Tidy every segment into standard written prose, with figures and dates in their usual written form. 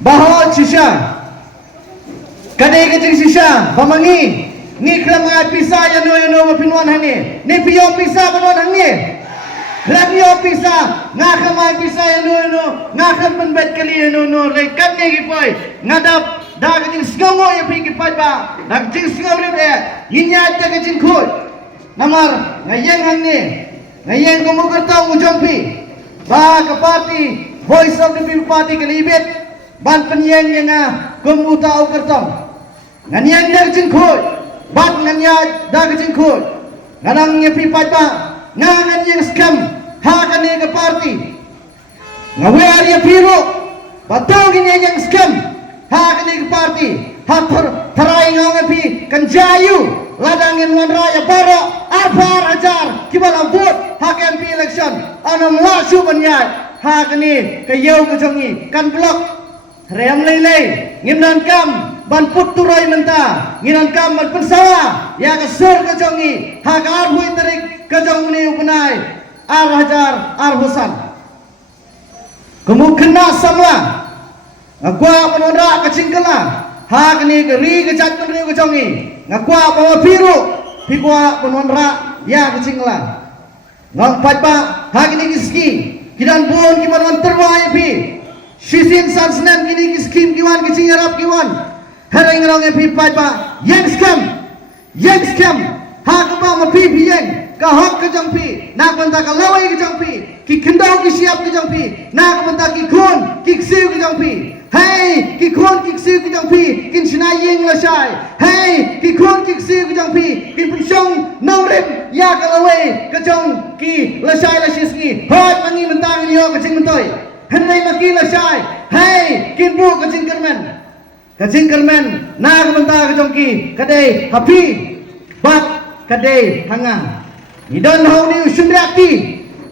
bahol sisya kadai kecing sisya pamangi ni kelam ay pisa yano mapinuan hani ni piyo pisa panuan hani radio pisa nga kamay pisa yano nga kaman bet kali yano rekat ni gipoy ngadap da kecing sengongo ya pi gipoy ba da kecing sengongo re yinya ta kecing khoi namar ngayeng hani ngayeng kumugertong ujompi ba ke parti Voice of the People Party kalibit ban penyeng yang kemuta au kertong nganyang dar jingkhoi bat nganya da jingkhoi nganang nyepi papa nganyang scam ha kane ke party ngawer ya piro batong nganyang scam ha kane ke party ha tarai ngapi kanjayu ladangin wan raya baro arbar ajar kibala vote ha kan pi election anam lasu banyai ha kane ke yau ke jongi kan blok rem lei ngimnan kam ban puturai menta nginan kam ban persawa ya ke sur ke jongi ha ka arhui tarik ke jong ni upanai ar hajar ar husan kemukena samla gua penondra ke cingkela ha kini ke ri ke cat ri ke jongi ngakwa bawa biru pigwa penondra ya ke cingkela ngak patpa ha kini kiski kidan bon kiman terwai pi Shisin sansnem kini kiskim kiwan kicing arab kiwan hereng rong epi patpa yang scam ha kapa mapi yang ka hok ke jangpi nak banta ka lawai ke jangpi ki kendau ki siap ke jangpi nak banta ki khon ki siu ke jangpi hey ki khon ki siu ke jangpi kin sinai yeng la sai hey ki khon ki siu ke jangpi kin pensong nongrim ya ka lawai ke jong ki la sai la siski hot mangi mentang ni ho ke jing mentoi henai maki la sai hey kin bu ke jing kermen nak banta ke jongki kadai happy bak kadai hanga idon hau ni usundriati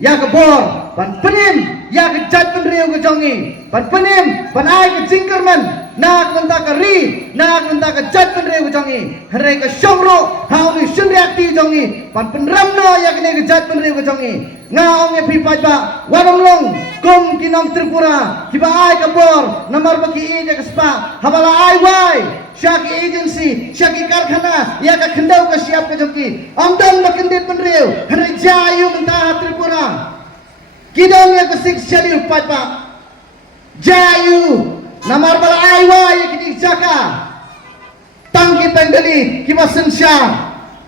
ya ke bor ban penim ya ke jat penriu ke jongi ban penim ban ai ke jingkerman nak banta ke ri nak banta ke jat penriu ke jongi hare ke somro hau ni usundriati jongi ban penramno ya ke jat penriu ke jongi ngaong epi pajba warong long kum kinong Tripura kiba ai ke bor nomor bagi ide ke spa habala ai wai syaki agency syaki karkhana ya ka khendau ka siap ke jongki amdan makendit penriu hare jayu mentah Tripura kidong ya ke sik syali pajba jayu nomor bala ai wai ya kini jaka tangki penggeli kiba sensya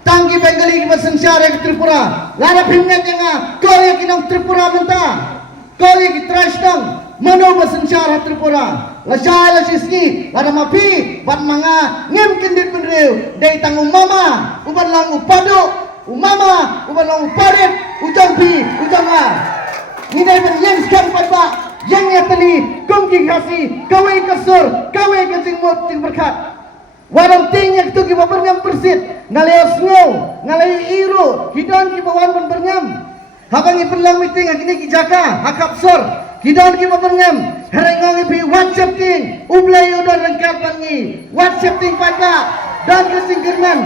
tangki penggeli kiba sensya ya ke Tripura lada pimnya jenga kore kinong Tripura mentah kali kita sedang menoba sencara Tripura lasai lasiski lada mapi bat manga ngem kendit penriu dari tanggung mama uban lang upado umama uban lang uparit ujampi ujanga ni dari ben yang skam patba yang yatali kumki khasi kawai kasur kawai kecingmut ting berkat warang tingnya tu kiba berngam persit ngaleo snow ngaleo iru hidan kiba wan ben berngam habangi penlang meeting akini ki jaka hakap sor kidon ki paperngam herengongi pi WhatsApp ting ublay udan rengkat pangi WhatsApp ting pada dan kesingkerman